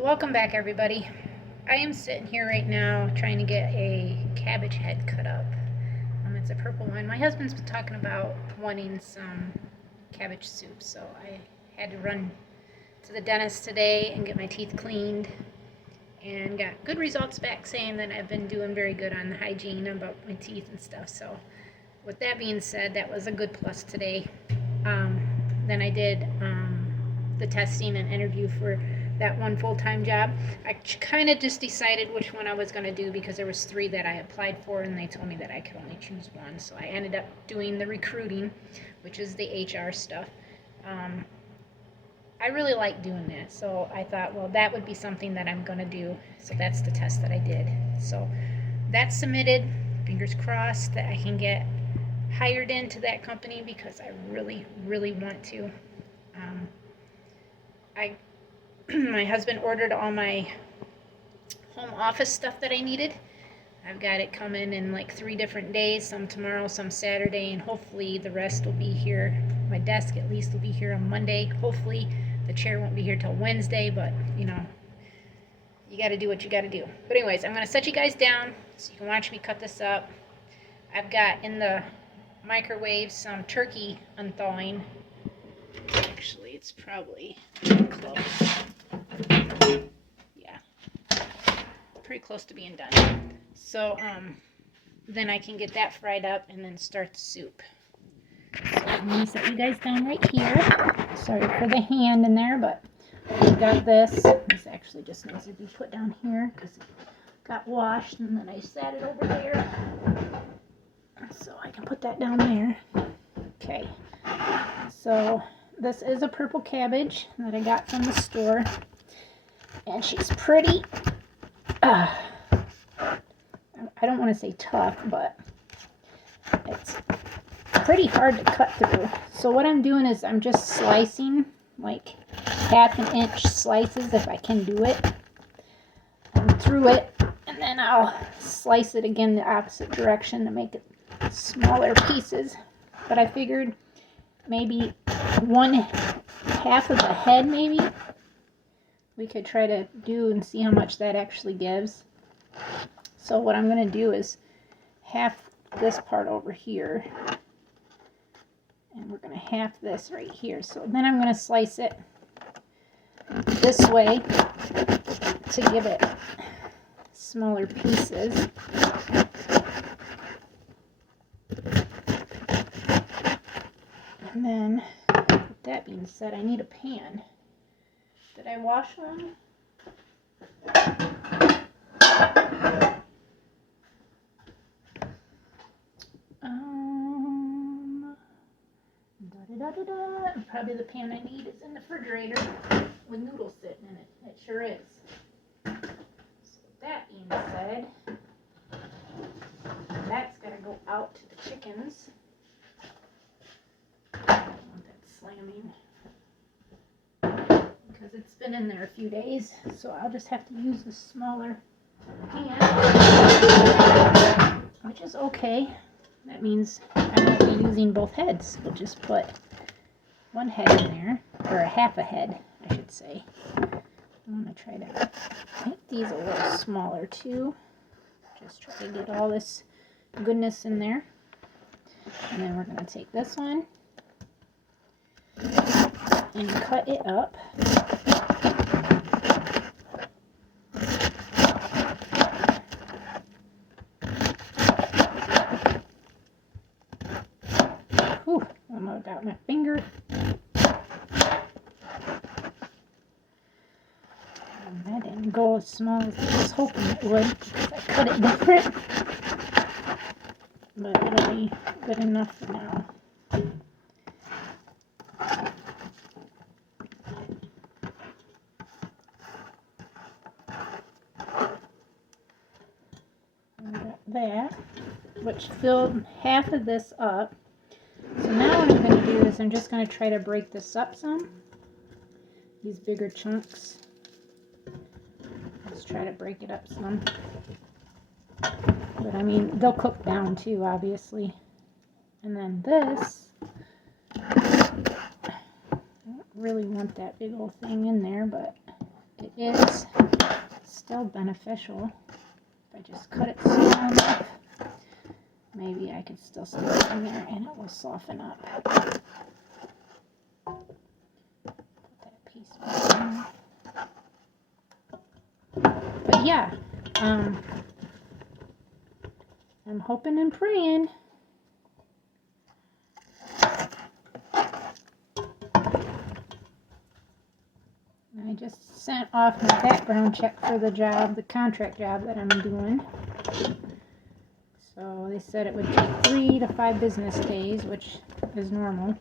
So welcome back, everybody. I am sitting here right now trying to get a cabbage head cut up. It's a purple one. My husband's been talking about wanting some cabbage soup, so I had to run to the dentist today and get my teeth cleaned and got good results back saying that I've been doing very good on the hygiene about my teeth and stuff. So with that being said, that was a good plus today. Then I did the testing and interview for that one full-time job. I kind of just decided which one I was going to do because there was 3 that I applied for and they told me that I could only choose one. So I ended up doing the recruiting, which is the HR stuff. I really like doing that, so I thought, well, that would be something that I'm going to do. So that's the test that I did. So that's submitted. Fingers crossed that I can get hired into that company because I really, really want to. My husband ordered all my home office stuff that I needed. I've got it coming in like 3 different days, some tomorrow, some Saturday, and hopefully the rest will be here. My desk at least will be here on Monday. Hopefully the chair won't be here till Wednesday, but you know, you got to do what you got to do. But anyways, I'm going to set you guys down so you can watch me cut this up. I've got in the microwave some turkey unthawing. Actually, it's probably close. Yeah, pretty close to being done. So then I can get that fried up and then start the soup. So I'm going to set you guys down right here. Sorry for the hand in there, but we've got this. This actually just needs to be put down here because it got washed and then I sat it over there. So I can put that down there. Okay, so this is a purple cabbage that I got from the store, and she's pretty, I don't want to say tough, but it's pretty hard to cut through. So what I'm doing is I'm just slicing like 1/2 inch slices if I can do it, and through it, and then I'll slice it again the opposite direction to make it smaller pieces. But I figured maybe 1/2 of the head maybe we could try to do and see how much that actually gives. So what I'm going to do is half this part over here, and we're going to half this right here. So then I'm going to slice it this way to give it smaller pieces. And then, with that being said, I need a pan. Did I wash one? Probably the pan I need is in the refrigerator with noodles sitting in it. It sure is. So with that being said, that's got to go out to the chickens. I don't want that slamming because it's been in there a few days, so I'll just have to use the smaller pan, which is okay. That means I won't be using both heads. We'll just put one head in there, or a 1/2 a head, I should say. I'm going to try to make these a little smaller too. Just try to get all this goodness in there. And then we're going to take this one and cut it up. Whew, almost got my finger. And that didn't go as small as I was hoping it would because I cut it different. But it'll be good enough for now. That, which filled 1/2 of this up. So now what I'm going to do is I'm just going to try to break this up some. These bigger chunks. Let's try to break it up some. But I mean, they'll cook down too, obviously. And then this, I don't really want that big old thing in there, but it it is still beneficial. If I just cut it small enough, maybe I could still stick it in there and it will soften up. Put that piece back in. But yeah, I'm hoping and praying. I just sent off my background check for the job, the contract job that I'm doing. So they said it would take 3 to 5 business days, which is normal.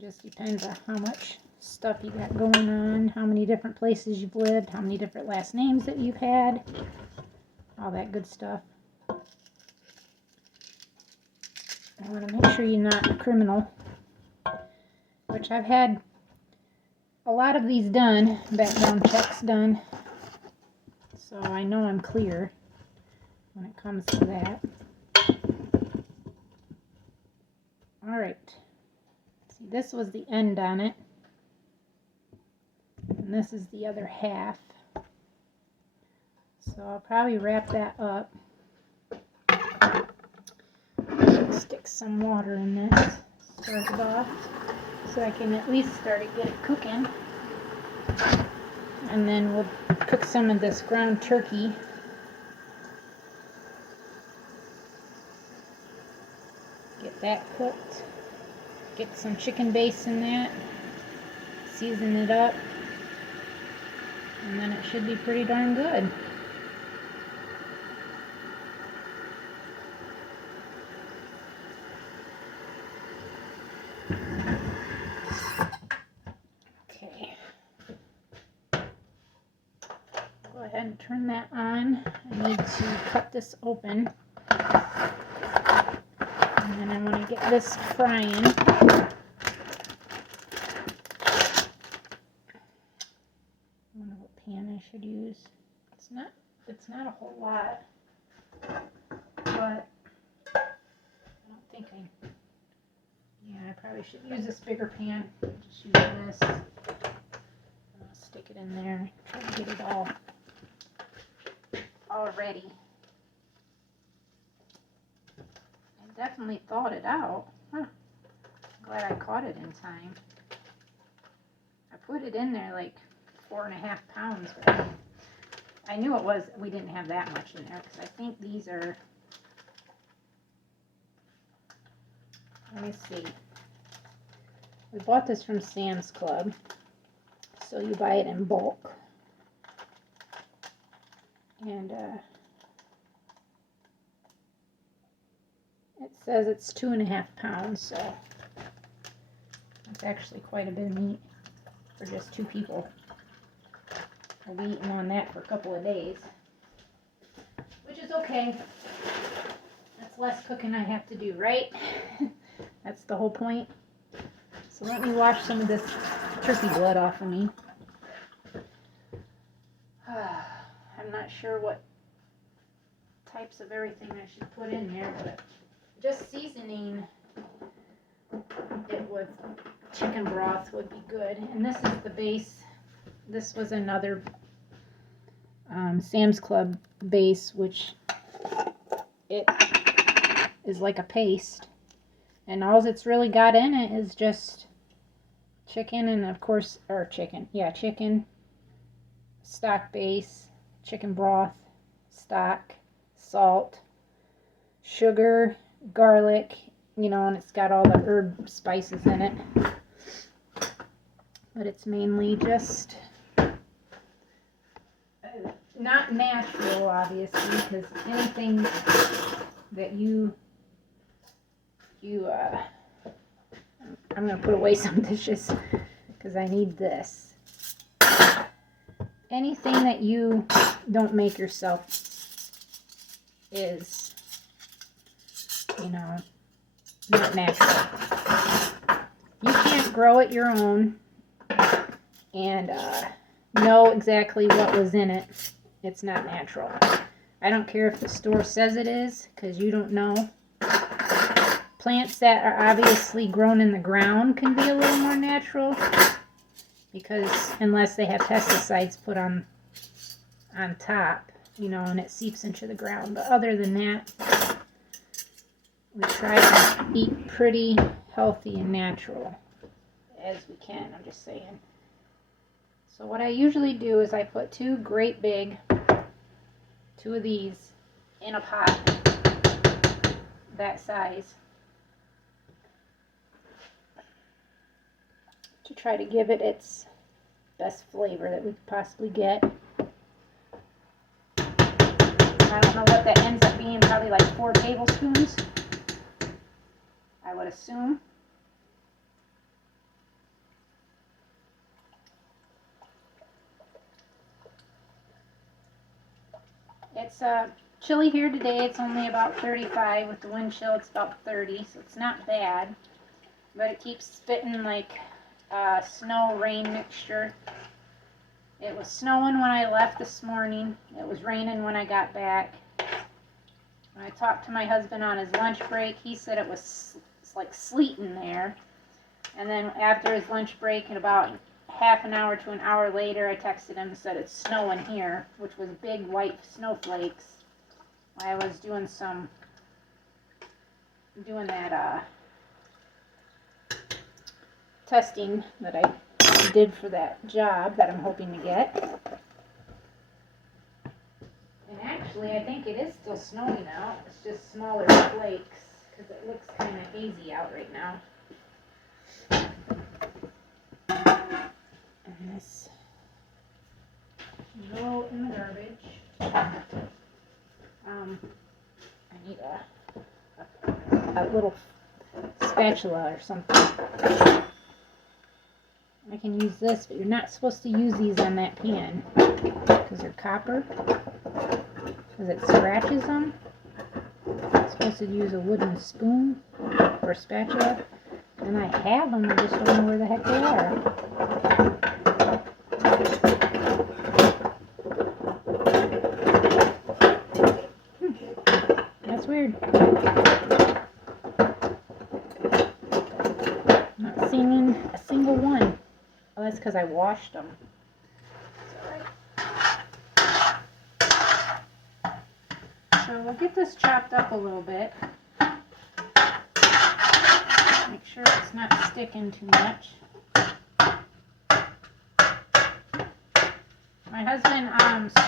Just depends on how much stuff you got going on, how many different places you've lived, how many different last names that you've had, all that good stuff. I want to make sure you're not a criminal, which I've had a lot of these done, background checks done, so I know I'm clear when it comes to that. Alright, see, this was the end on it, and this is the other half, so I'll probably wrap that up. Stick some water in this, start it off, so I can at least start to get it cooking. And then we'll cook some of this ground turkey. Get that cooked. Get some chicken base in that. Season it up. And then it should be pretty darn good. Go ahead and turn that on. I need to cut this open. And then I want to get this frying. I wonder what pan I should use. It's not a whole lot. But I don't think I probably should use this bigger pan. Just use this. I'll stick it in there. Try to get it all ready. I definitely thawed it out. Huh. Glad I caught it in time. I put it in there like 4.5 pounds. But I knew it was, we didn't have that much in there because I think these are, let me see. We bought this from Sam's Club. So you buy it in bulk. And it says it's 2.5 pounds, so that's actually quite a bit of meat for just 2 people. We'll be eating on that for a couple of days, which is okay. That's less cooking I have to do, right? That's the whole point. So let me wash some of this turkey blood off of me. I'm not sure what types of everything I should put in there, but just seasoning it with chicken broth would be good. And this is the base. This was another Sam's Club base, which it is like a paste. And all it's really got in it is just chicken and of course, or chicken, stock base, chicken broth, stock, salt, sugar, garlic, and it's got all the herb spices in it. But it's mainly just not natural, obviously, because anything that I'm going to put away some dishes because I need this. Anything that you don't make yourself is, not natural. You can't grow it your own and know exactly what was in it. It's not natural. I don't care if the store says it is, because you don't know. Plants that are obviously grown in the ground can be a little more natural, because unless they have pesticides put on top, you know, and it seeps into the ground. But other than that, we try to eat pretty healthy and natural as we can, I'm just saying. So what I usually do is I put two great big, two of these in a pot that size to try to give it its best flavor that we could possibly get. I don't know what that ends up being, probably like 4 tablespoons, I would assume. It's chilly here today. It's only about 35. With the wind chill, it's about 30, so it's not bad. But it keeps spitting like snow-rain mixture. It was snowing when I left this morning. It was raining when I got back. When I talked to my husband on his lunch break, he said it was like sleeting there. And then after his lunch break, and about half an hour to an hour later, I texted him and said it's snowing here, which was big white snowflakes. I was doing that testing that I did for that job that I'm hoping to get. And actually, I think it is still snowing out. It's just smaller flakes because it looks kind of hazy out right now. And this go in the garbage. I need a little spatula or something. I can use this, but you're not supposed to use these on that pan because they're copper, because it scratches them. I'm supposed to use a wooden spoon or spatula, and I have them, I just don't know where the heck they are. That's weird. Not seeing a single one. Oh, that's because I washed them. So we'll get this chopped up a little bit. Make sure it's not sticking too much. My husband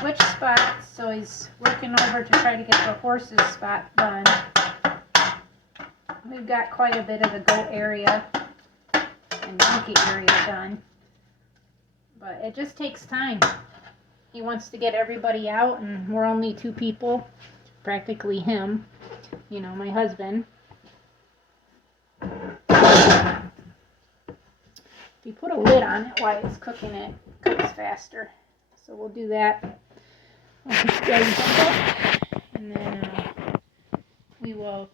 switched spots, so he's working over to try to get the horse's spot done. We've got quite a bit of the goat area and donkey area done. But it just takes time. He wants to get everybody out, and we're only 2 people, practically him, you know, my husband. If you put a lid on it while it's cooking, it cooks faster. So we'll do that. I'll put you guys up, and then we will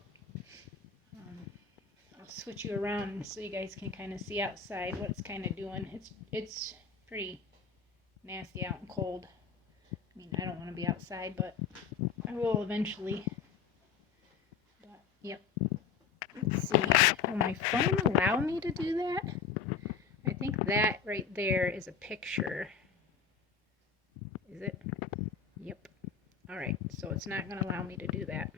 I'll switch you around so you guys can kind of see outside what it's kind of doing. It's pretty nasty out and cold. I mean, I don't want to be outside, but I will eventually. But, yep. Let's see. Will my phone allow me to do that? I think that right there is a picture. Is it? Yep. Alright, so it's not going to allow me to do that.